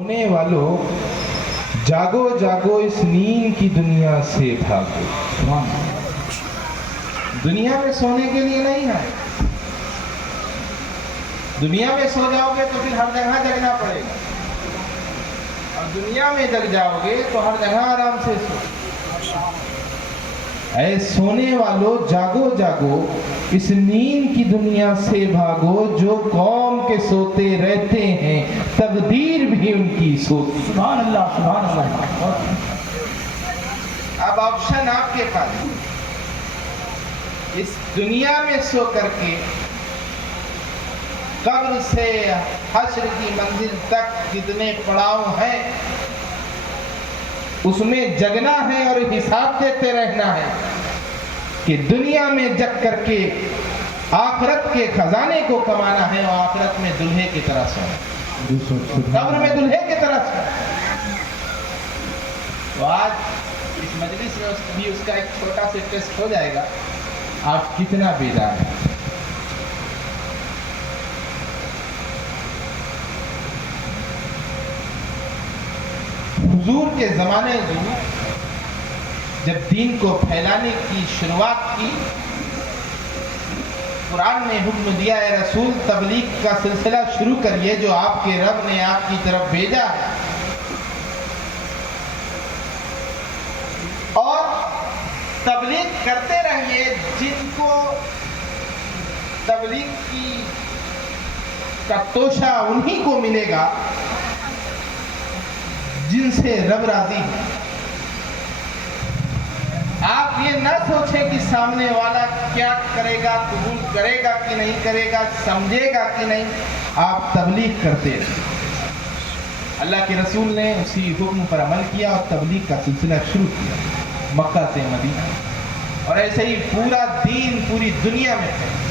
سونے والوں جاگو جاگو اس نیند کی دنیا سے بھاگو۔ دنیا میں سونے کے لیے نہیں ہے، دنیا میں سو جاؤ گے تو پھر ہر جگہ جگنا پڑے گا، اور دنیا میں جگ جاؤ گے تو ہر جگہ آرام سے سو۔ اے سونے والوں جاگو جاگو اس نیند کی دنیا سے بھاگو، جو قوم کے سوتے رہتے ہیں تقدیر بھی ان کی سوتی۔ سبحان اللہ سبحان اللہ۔ اب آپشن آپ کے پاس، اس دنیا میں سو کر کے قبر سے حشر کی منزل تک جتنے پڑاؤ ہیں اس میں جگنا ہے اور حساب دیتے رہنا ہے، کہ دنیا میں جگ کر کے آخرت کے خزانے کو کمانا ہے اور آخرت میں دلہے کی طرح سونا، قبر میں دلہے کی طرح سونا۔ تو آج اس مجلس میں بھی اس کا ایک چھوٹا سا ٹیسٹ ہو جائے گا، آپ کتنا بیدار ہیں۔ حضور کے زمانے میں جب دین کو پھیلانے کی شروعات کی، قرآن نے حکم دیا اے رسول تبلیغ کا سلسلہ شروع کریے جو آپ کے رب نے آپ کی طرف بھیجا ہے، اور تبلیغ کرتے رہیے۔ جن کو تبلیغ کا توشہ انہی کو ملے گا جن سے رب راضی ہے۔ آپ یہ نہ سوچیں کہ سامنے والا کیا کرے گا، قبول کرے گا کہ نہیں کرے گا، سمجھے گا کہ نہیں، آپ تبلیغ کرتے رہیں۔ اللہ کے رسول نے اسی حکم پر عمل کیا اور تبلیغ کا سلسلہ شروع کیا مکہ سے مدینہ، اور ایسے ہی پورا دین پوری دنیا میں پھیلا۔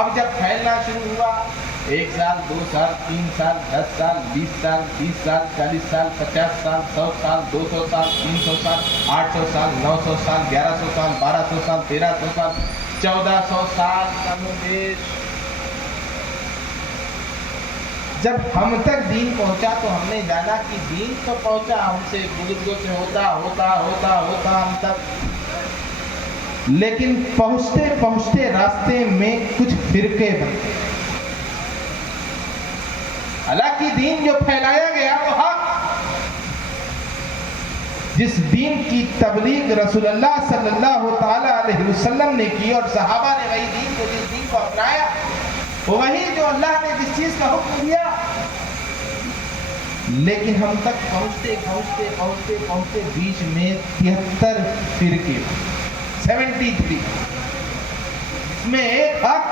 اب جب پھیلنا شروع ہوا، 1 سال 2 سال 3 سال 10 سال 20 سال 30 سال 40 سال 50 سال 100 سال 200 سال 300 سال 800 سال 900 سال 1100 سال 1200 سال 1300 سال 1400 سال کم و بیش، جب ہم تک دین پہنچا تو ہم نے جانا کہ دین تو پہنچا ہم سے، بزرگوں سے ہوتا ہم تک، لیکن پہنچتے پہنچتے راستے میں کچھ فرقے بنے۔ حالانکہ دین جو پھیلایا گیا وہ حق، جس دین کی تبلیغ رسول اللہ صلی اللہ تعالی علیہ وسلم نے کی اور صحابہ نے وہی دین کو، جس دین کو اپنایا، وہی جو اللہ نے جس چیز کا حکم دیا، لیکن ہم تک پہنچتے پہنچتے پہنچتے پہنچتے بیچ میں 73 فرقے، 73، اس میں ایک حق،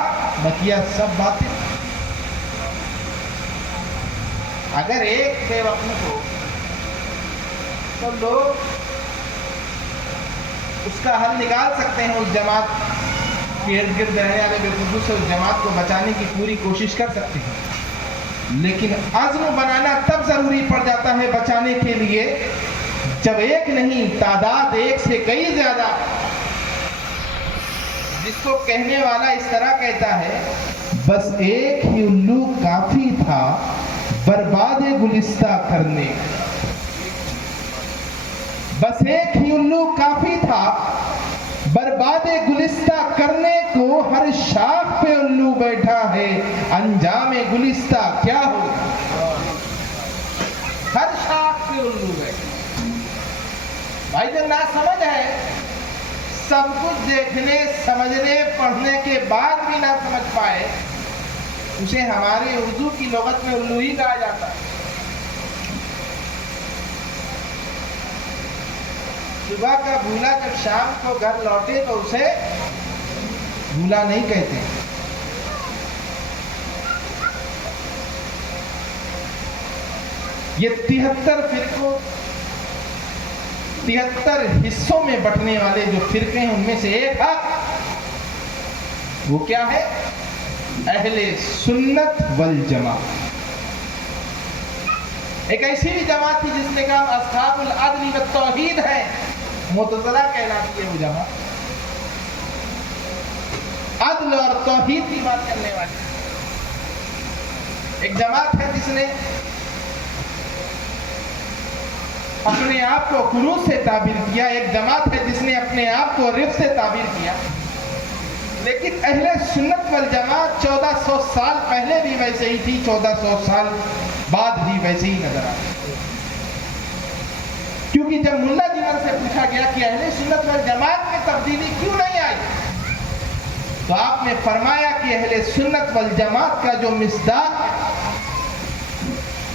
بقیہ سب باتیں۔ اگر ایک بے وقوف ہو تو لوگ اس کا حل نکال سکتے ہیں، اس جماعت کے ارد گرد رہنے والے بے وقوف سے اس جماعت کو بچانے کی پوری کوشش کر سکتے ہیں، لیکن عزم بنانا تب ضروری پڑ جاتا ہے بچانے کے لیے جب ایک نہیں، تعداد ایک سے کئی زیادہ، جس کو کہنے والا اس طرح کہتا ہے، بس ایک ہی الو کافی تھا برباد گلستہ کرنے، بس ایک ہی الو کافی تھا برباد گلستہ کرنے کو، ہر شاخ پہ الو بیٹھا ہے انجام گلستہ کیا ہو، ہر شاخ پہ الو بیٹھا۔ بھائی جو نا سمجھ ہے، سب کچھ دیکھنے سمجھنے پڑھنے کے بعد بھی نہ سمجھ پائے، اسے ہماری اردو کی لغت میں الو ہی کہا جاتا ہے۔ صبح کا بھولا جب شام کو گھر لوٹے تو اسے بھولا نہیں کہتے۔ یہ 73 فرقوں، 73 حصوں میں بٹنے والے جو فرقے ہیں، ان میں سے ایک حق، وہ کیا ہے؟ اہل سنت والجماعت۔ ایک ایسی بھی جماعت تھی جس نے کہا اصحاب العدل والتوحید ہے، معتزلہ کہلاتی ہے وہ جماعت، عدل اور توحید کی بات کرنے والی۔ ایک جماعت ہے جس نے اپنے آپ کو خلوص سے تعبیر کیا، ایک جماعت ہے جس نے اپنے آپ کو رفق سے تعبیر کیا، لیکن اہل سنت والجماعت 1400 سال پہلے بھی ویسے ہی تھی، 1400 سال بعد بھی ویسے ہی نظر آتی۔ کیونکہ جب ملا جنر سے پوچھا گیا کہ اہل سنت والجماعت میں تبدیلی کیوں نہیں آئی، تو آپ نے فرمایا کہ اہل سنت والجماعت کا جو مصداق ہے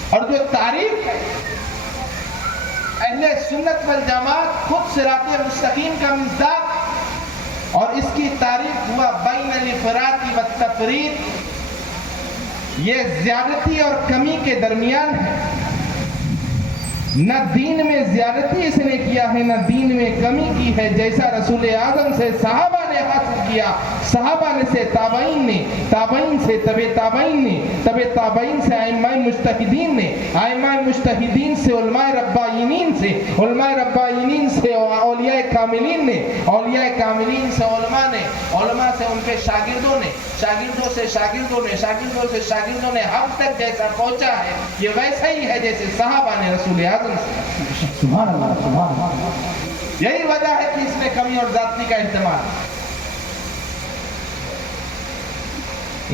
اور جو تعریف ہے، اہل سنت والجماعت خود صراط مستقیم کا مصداق اور اس کی تعریف ہوا بین الافراط والتفریط، یہ زیادتی اور کمی کے درمیان ہے۔ نہ دین میں زیادتی اس نے کیا ہے، نہ دین میں کمی کی ہے، جیسا رسول اعظم سے صحابہ نے حاصل کیا، صحابہ نے سے تابعین نے، تابعین سے طب تابعین نے، طب تابعین سے ائمہ مجتہدین نے، ائمہ مجتہدین سے علماء ربانیین سے، علماء ربانیین سے اولیاء کاملین نے، اولیاء کاملین سے علماء نے، علماء سے ان کے شاگردوں نے، شاگردوں سے شاگردوں نے، شاگردوں سے شاگردوں نے، ہم تک جیسا پہنچا ہے یہ ویسا ہی ہے جیسے صحابہ نے رسول اعظم سے۔ سبحان اللہ، سبحان اللہ۔ یہی وجہ ہے کہ اس میں کمی اور زیادتی کا احتمال۔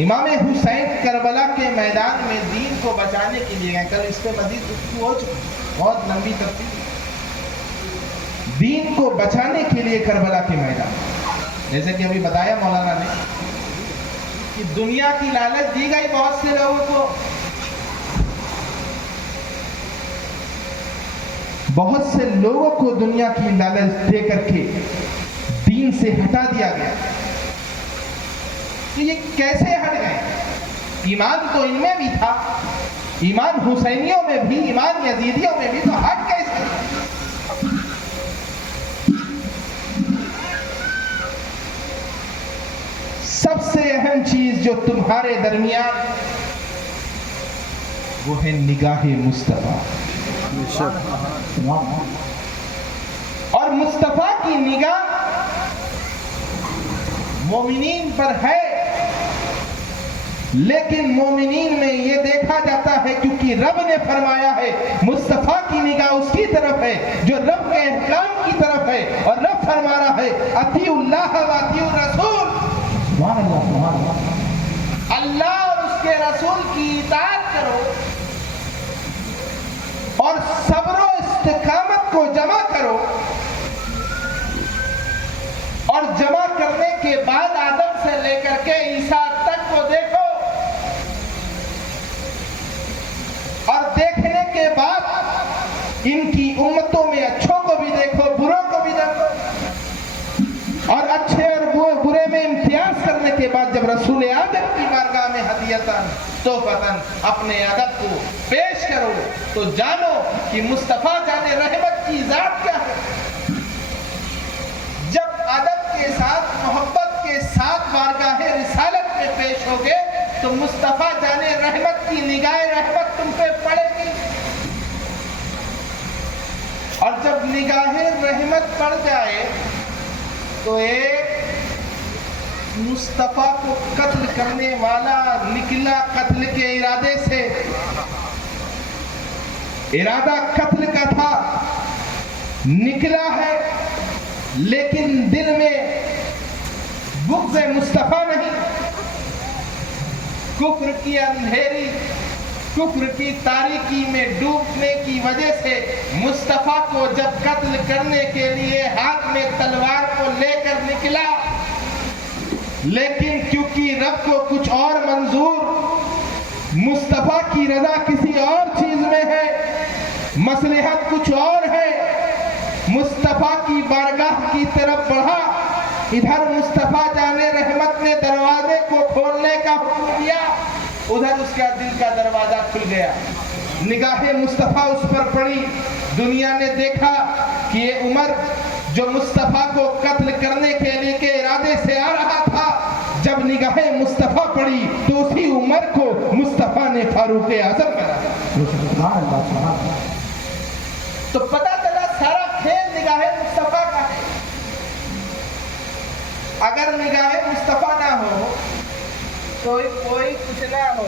امام حسین کربلا کے میدان میں دین کو بچانے کے لیے گئے، کل اس پہ مزید گفتگو ہو چکی، بہت لمبی تفصیل، دین کو بچانے کے لیے کربلا کے میدان، جیسے کہ ابھی بتایا مولانا نے کہ دنیا کی لالچ دی گئی بہت سے لوگوں کو، بہت سے لوگوں کو دنیا کی لالچ دے کر کے دین سے ہٹا دیا گیا۔ تو یہ کیسے ہٹ گئے؟ ایمان تو ان میں بھی تھا، ایمان حسینیوں میں بھی، ایمان یزیدیوں میں بھی، تو ہٹ کیسے؟ سب سے اہم چیز جو تمہارے درمیان وہ ہے نگاہ مصطفیٰ، اور مصطفیٰ کی نگاہ مومنین پر ہے، لیکن مومنین میں یہ دیکھا جاتا ہے کیونکہ رب نے فرمایا ہے مصطفیٰ کی نگاہ اس کی طرف ہے جو رب کے احکام کی طرف ہے، اور رب فرما رہا ہے اطیعوا اللہ و اطیعوا الرسول، اللہ اور اس کے رسول کی اطاعت کرو اور صبر و استقامت کو جمع کرو، اور جمع کرنے کے بعد آدم سے لے کر کے عیسیٰ تک کو دیکھو، اور دیکھنے کے بعد ان کی امتوں میں اچھوں کو بھی دیکھو، بروں کو بھی دیکھو، اور اچھے اور برے میں امتیاز کرنے کے بعد جب رسول آدم کی بارگاہ میں ہدیتاً تحفتاً اپنے ادب کو پیش کرو تو جانو کہ مصطفیٰ جان رحمت کی ذات کیا ہے۔ جب ادب کے ساتھ، محبت کے ساتھ بارگاہ رسالت میں پیش ہوگے تو مصطفیٰ جان رحمت کی نگاہ رحمت تم پہ پڑے گی، اور جب نگاہ رحمت پڑ جائے تو ایک مصطفیٰ کو قتل کرنے والا نکلا قتل کے ارادے سے، ارادہ قتل کا تھا، نکلا ہے، لیکن دل میں بغض مصطفیٰ نہیں، کفر کی اندھیری، کفر کی تاریکی میں ڈوبنے کی وجہ سے مصطفیٰ کو جب قتل کرنے کے لیے ہاتھ میں تلوار کو لے کر نکلا، لیکن کیونکہ رب کو کچھ اور منظور، مصطفیٰ کی رضا کسی اور چیز میں ہے، مصلحت کچھ اور ہے، مصطفیٰ کی بارگاہ کی طرف بڑھا، ادھر مصطفیٰ جانے رحمت نے دروازے کو کھولنے کا حکم دیا، ادھر اس کا دل کا دروازہ کھل گیا، نگاہ مصطفیٰ اس پر پڑی، دنیا نے دیکھا کہ یہ عمر جو مصطفیٰ کو قتل کرنے کے لیے کے ارادے سے آ رہا تھا، جب نگاہ مصطفیٰ پڑی تو اسی عمر کو مصطفیٰ نے فاروق اعظم بنایا۔ تو پتہ چلا سارا کھیل نگاہ مصطفیٰ کا ہے۔ اگر نگاہ مصطفیٰ نہ ہو تو کوئی کچھ نہ ہو،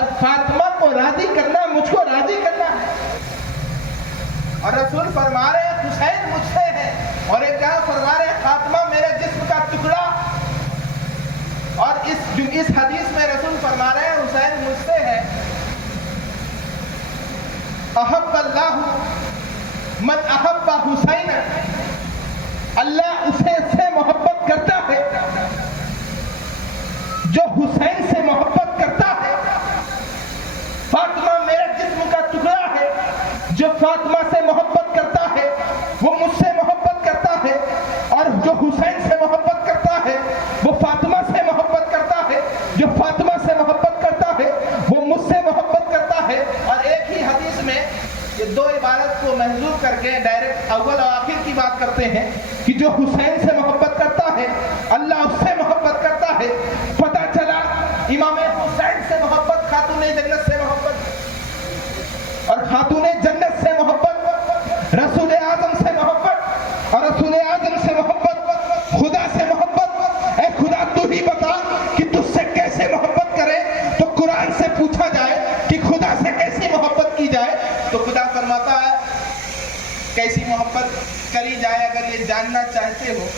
اور فاطمہ کو راضی کرنا مجھ کو راضی کرنا ہے. اور رسول فرما رہے ہیں حسین مجھ سے ہے، اور ایک جگہ فرما رہے ہیں فاطمہ میرے جسم کا ٹکڑا. اور اس حدیث میں رسول فرما رہے ہیں حسین مجھ سے ہے. احب اللہ من احب حسین، اللہ اسے سے محبت کرتا ہے جو حسین سے محبت کرتا ہے. فاطمہ میرے جسم کا ٹکڑا ہے، جو فاطمہ سے محبت کرتا ہے وہ مجھ سے محبت کرتا ہے، اور جو حسین سے محبت کرتا ہے وہ فاطمہ سے محبت کرتا ہے، جو فاطمہ سے محبت کرتا ہے وہ مجھ سے محبت کرتا ہے. اور ایک ہی حدیث میں یہ دو عبارت کو محذوف کر کے ڈائریکٹ اول اور آخر کی بات کرتے ہیں کہ جو حسین سے محبت کرتا ہے اللہ اس سے محبت کرتا ہے. پتہ چلا امام حسین سے محبت، خاتون جنت سے محبت، اور خاتون جنت سے محبت رسول اعظم سے محبت، اور رسول اعظم سے محبت خدا سے محبت. اے خدا تو ہی بتا کہ تجھ سے کیسے محبت کرے. تو قرآن سے پوچھا جائے کہ خدا سے کیسی محبت کی جائے تو خدا فرماتا ہے کیسی محبت کری جائے. اگر یہ جاننا چاہتے ہو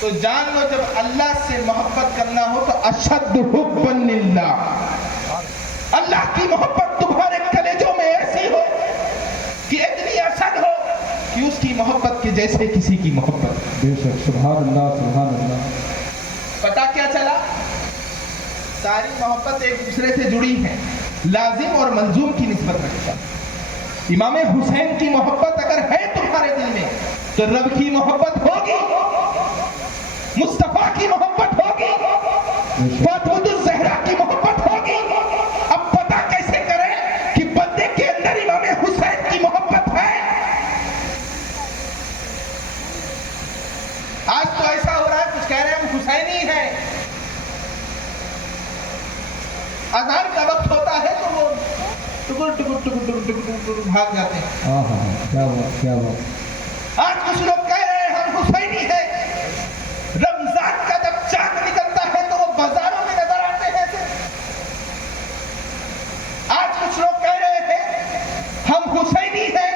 تو جان لو جب اللہ سے محبت کرنا ہو تو اشد حبا للہ، اللہ کی محبت تمہارے کلیجوں میں ایسی ہو کہ اتنی اشد ہو کہ اس کی محبت کے جیسے کسی کی محبت. بے شک، سبحان اللہ سبحان اللہ. پتا کیا چلا؟ ساری محبت ایک دوسرے سے جڑی ہے، لازم اور ملزوم کی نسبت رکھتا. امام حسین کی محبت اگر ہے تمہارے دل میں تو رب کی محبت ہوگی، مصطفیٰ کی محبت ہوگی، فاطمہ الزہرا کی محبت ہوگی. اب پتا کیسے کریں کہ بندے کے اندر امام حسین کی محبت ہے؟ آج تو ایسا ہو رہا ہے کچھ کہہ رہے ہیں ہم حسینی ہیں، اذان کا وقت ہوتا ہے تو وہ ٹکر ٹکر ٹکر ٹکر ٹکر ٹکر بھاگ جاتے ہیں. کیا بات کیا بات. آج کچھ لوگ کہہ رہے ہیں ہم حسینی ہیں، رمضان کا جب چاند نکلتا ہے تو وہ بازاروں میں نظر آتے ہیں. آج کچھ لوگ کہہ رہے ہیں ہم حسینی ہیں،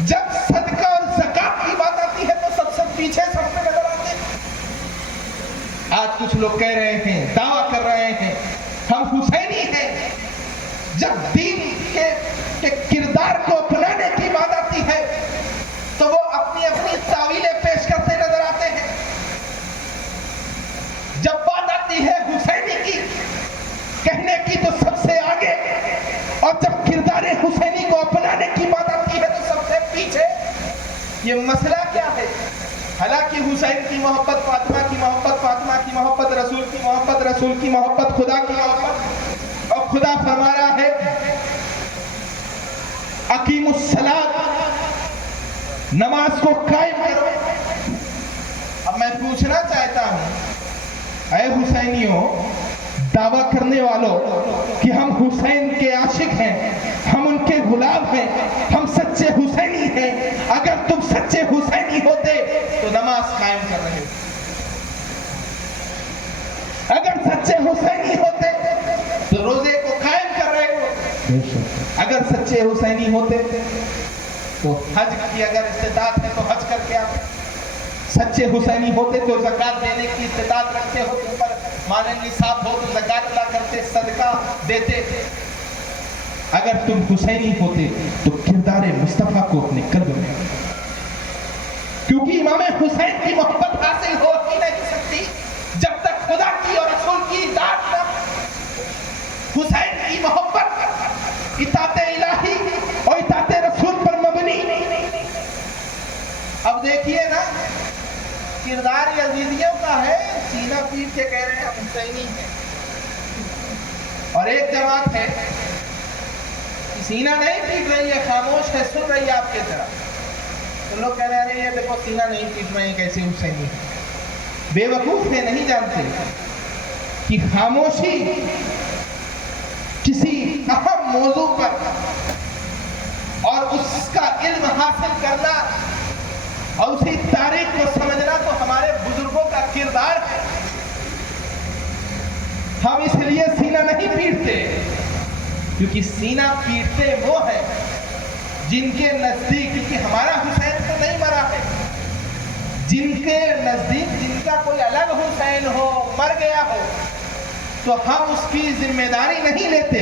جب صدقہ اور زکات کی بات آتی ہے تو سب سے پیچھے سب میں نظر آتے ہیں. آج کچھ لوگ کہہ رہے ہیں، دعویٰ کر رہے ہیں ہم حسینی ہیں، جب دین کے کردار کو اپنانے کی بات آتی ہے تو وہ اپنی اپنی تعویلیں پیش کرتے نظر آتے ہیں. جب بات آتی ہے حسینی کی کہنے کی تو سب سے آگے، اور جب کردار حسینی کو اپنانے کی بات آتی ہے تو سب سے پیچھے. یہ مسئلہ کیا ہے؟ حالانکہ حسین کی محبت، فاطمہ کی محبت، فاطمہ کی محبت، رسول کی محبت، رسول کی محبت، خدا کی محبت. اور خدا فرما رہا ہے اقیم الصلاۃ، نماز کو قائم کرو. اب میں پوچھنا چاہتا ہوں اے حسینیوں، دعویٰ کرنے والوں کہ ہم حسین کے عاشق ہیں، ہم ان کے غلام ہیں، ہم سچے حسینی ہیں، اگر تم سچے حسینی ہوتے تو نماز قائم کر رہے ہو. اگر سچے حسینی ہوتے تو روزے کو قائم کر رہے ہو. اگر سچے حسینی ہوتے تو حج کی اگر استطاعت ہے تو حج کر کے آتے. سچے حسینی ہوتے تو زکات دینے کی استطاعت رکھتے ہو، تم پر مال نصاب ہو تو زکات ادا کرتے، صدقہ دیتے. اگر تم حسینی ہوتے تو کردار مصطفیٰ کو اپنے قلب میں، کیونکہ امام حسین کی محبت حاصل ہو ہی نہیں سکتی جب تک خدا کی اور رسول کی اطاعت نہ. حسین کی محبت اطاعت الہی اور اطاعت رسول پر مبنی. اب دیکھیے نا، کردار یزیدیوں کا ہے، سینہ پیٹ کے کہہ رہے ہیں ہم حسینی ہیں، اور ایک جماعت ہے سینہ نہیں پیٹ رہی ہے، خاموش ہے، سن رہی ہے آپ کی طرف. تو لوگ کہہ رہے ہیں یہ دیکھو سینہ نہیں پیٹ رہے ہیں، کیسے حسینی ہے. بے وقوف ہے، نہیں جانتے کہ خاموشی کسی اہم موضوع پر اور اس کا علم حاصل کرنا اور اسی تاریخ کو سمجھنا تو ہمارے بزرگوں کا کردار ہے. ہم اس لیے سینہ نہیں پیٹتے کیونکہ سینہ پیٹتے وہ ہے جن کے نزدیک، کیونکہ ہمارا حسین تو نہیں مرا ہے، جن کے نزدیک جن کا کوئی الگ حسین ہو، مر گیا ہو، تو ہم اس کی ذمہ داری نہیں لیتے۔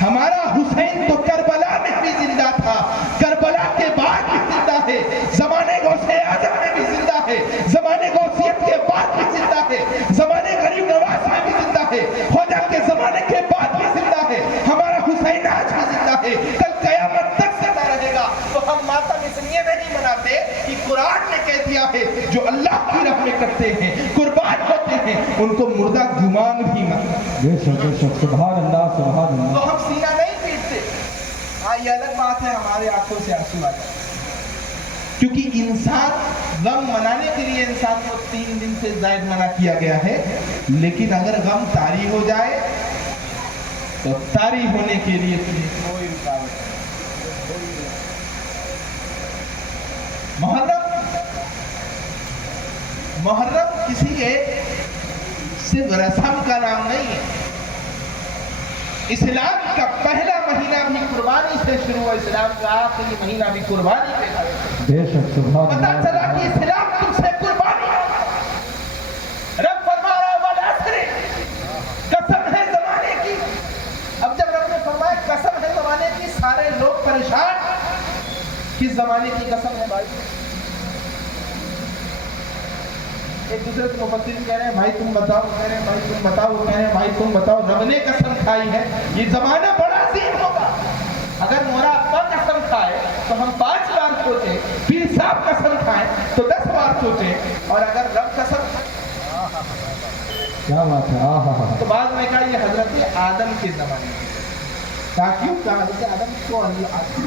ہمارا حسین تو کربلا میں بھی زندہ تھا، کربلا کے بعد بھی زندہ ہے، زمانے غوث اعظم میں بھی زندہ ہے، زمانے غوثیت کے بعد بھی زندہ ہے، زمانے غریب نواز میں بھی زندہ ہے، خواجہ کے زمانے کے بعد بھی زندہ ہے۔ ہمارا حسین آج بھی زندہ ہے، کل قیامت تک زندہ رہے گا۔ تو ہم ماتم اس لیے نہیں مناتے کہ قرآن نے کہہ دیا ہے جو اللہ کی راہ میں کرتے ہیں، قربان ہوتے ہیں، ان کو مردہ گمان بھی مت۔ بے شک سبحان اللہ سبحان اللہ۔ تو ہم سینہ نہیں پیٹتے۔ ہاں یہ الگ بات ہے ہمارے آنکھوں سے آنسو آ جائے، کیونکہ انسان غم منانے کے لیے انسان کو 3 دن سے زائد منع کیا گیا ہے، لیکن اگر غم طاری ہو جائے تو طاری ہونے کے لیے کوئی رکاوٹ نہیں۔ محرم کسی ایک صرف رسم کا نام نہیں ہے۔ اسلام کا پہلا مہینہ بھی قربانی سے شروع ہوا، اسلام کا آخری مہینہ بھی قربانی پہ تھا۔ بے شک سبحان پتہ اللہ۔ چلا کہ اسلام تم سے قربانی ہوگا۔ رب فرما رہا ہے والعصر، قسم ہے زمانے کی۔ اب جب رب نے فرمایا قسم ہے زمانے کی، سارے لوگ پریشان، کس زمانے کی قسم ہے بھائی؟ ایک دوسرے کو مفسرین کہہ رہے ہیں بھائی تم بتاؤ، کہہ رہے ہیں بھائی تم بتاؤ، کہہ رہے ہیں بھائی تم بتاؤ۔ رب نے قسم کھائی ہے، یہ زمانہ بڑا عظیم ہوگا۔ اگر مولا ابا قسم کھائے تو ہم 5 بار سوچیں، پیر صاحب قسم کھائیں تو 10 بار سوچیں، اور اگر رب قسم کیا بات ہے، آہا۔ تو بعد میں کہا یہ حضرت آدم کے زمانے میں کہا، کیوں کہا حضرت آدم کو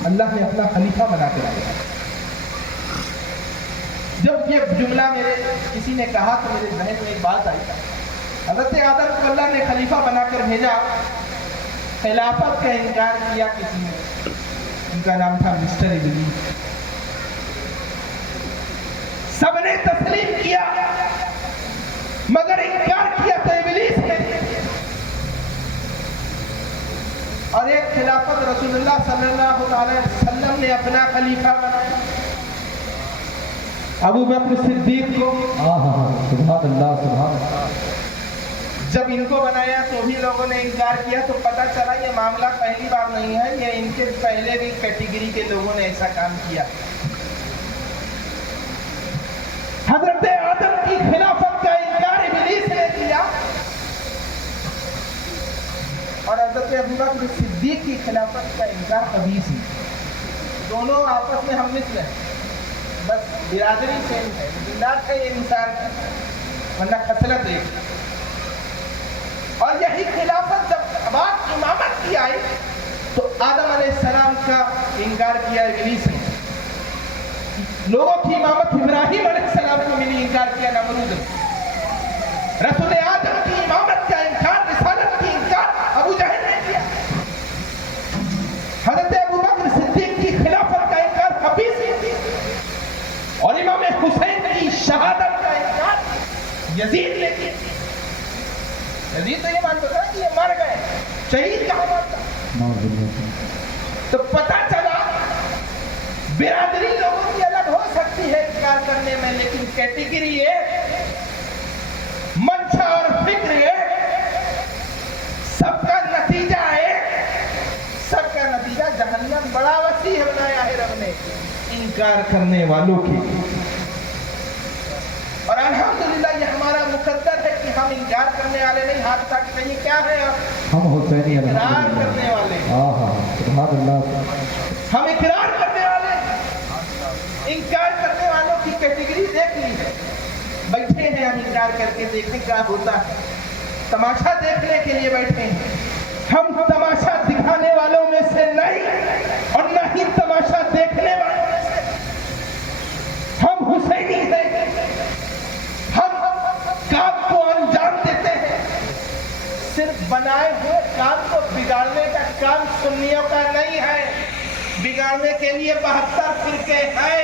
اللہ نے اپنا خلیفہ بنا کے رکھا۔ جب یہ جملہ میرے کسی نے کہا تو میرے ذہن میں ایک بات آئی، حضرت آدم کو اللہ نے خلیفہ بنا کر بھیجا، خلافت کا انکار کیا کسی نے، ان کا نام تھا مسٹر ابلیس۔ سب نے تسلیم کیا مگر انکار کیا تو ابلیس نے، اور ایک خلافت رسول اللہ صلی اللہ علیہ وسلم نے اپنا خلیفہ بنایا، ابو بکر صدیق کو۔ سبحان اللہ سبحان اللہ۔ جب ان کو بنایا تو بھی لوگوں نے انکار کیا، تو پتہ چلا یہ معاملہ پہلی بار نہیں ہے، یہ ان کے پہلے بھی کیٹیگری کے لوگوں نے ایسا کام کیا۔ حضرت آدم کی خلافت کا انکار ابلیس نے کیا، اور حضرت ابو بکر صدیق کی خلافت کا انکار ابلیس نے۔ دونوں آپس میں ہم مثل ہیں، بس برادری سیم ہے، ملت ہے یہ انسان ہے، ورنہ خصلت ایک۔ اور یہی خلافت جب بات امامت کی آئی تو آدم علیہ السلام کا انکار کیا ابلیس نے، لوگوں کی امامت ابراہیم علیہ السلام کو ملی، انکار کیا نمرود نے، رسول آدم کی امامت کا انکار، رسالت کی انکار ابو جہل نے کیا، حضرت ابو بکر صدیق کی خلافت کا انکار قبیس نے کیا، اور امام حسین کی شہادت کا انکار یزید نے کیا۔ یزید تو یہ مانتا تھا کہ یہ مر گئے، شہید کہاں مانتا؟ تو پتہ چلا برادری لوگوں کی الگ ہو سکتی ہے انکار کرنے میں، لیکن کیٹیگری ہے، منشا اور فکر ہے، سب کا نتیجہ ہے، سب کا نتیجہ جہنم بڑا وسیع بنایا ہے رب نے انکار کرنے والوں کی۔ اور الحمدللہ یہ ہمارا مقدر ہے کہ ہم انکار کرنے والے نہیں، ہاتھ اٹھا کے کہیں کیا ہے ہم حسینی اقرار کرنے والے، سبحان اللہ۔ ہم اقرار کرنے والے، انکار کرنے والوں کی کیٹیگری دیکھ لی ہے، بیٹھے ہیں ہم انکار کر کے دیکھیں کیا ہوتا ہے، تماشا دیکھنے کے لیے بیٹھے ہیں۔ ہم تماشا دکھانے والوں میں سے نہیں اور نہ ہی تماشا دیکھنے والوں میں سے، ہم حسینی ہیں، ہم کام کو انجام دیتے ہیں، صرف بنائے ہوئے کام کو بگاڑنے کا کام سنیوں کا نہیں ہے، بگاڑنے کے لیے 72 فرقے ہیں،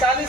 40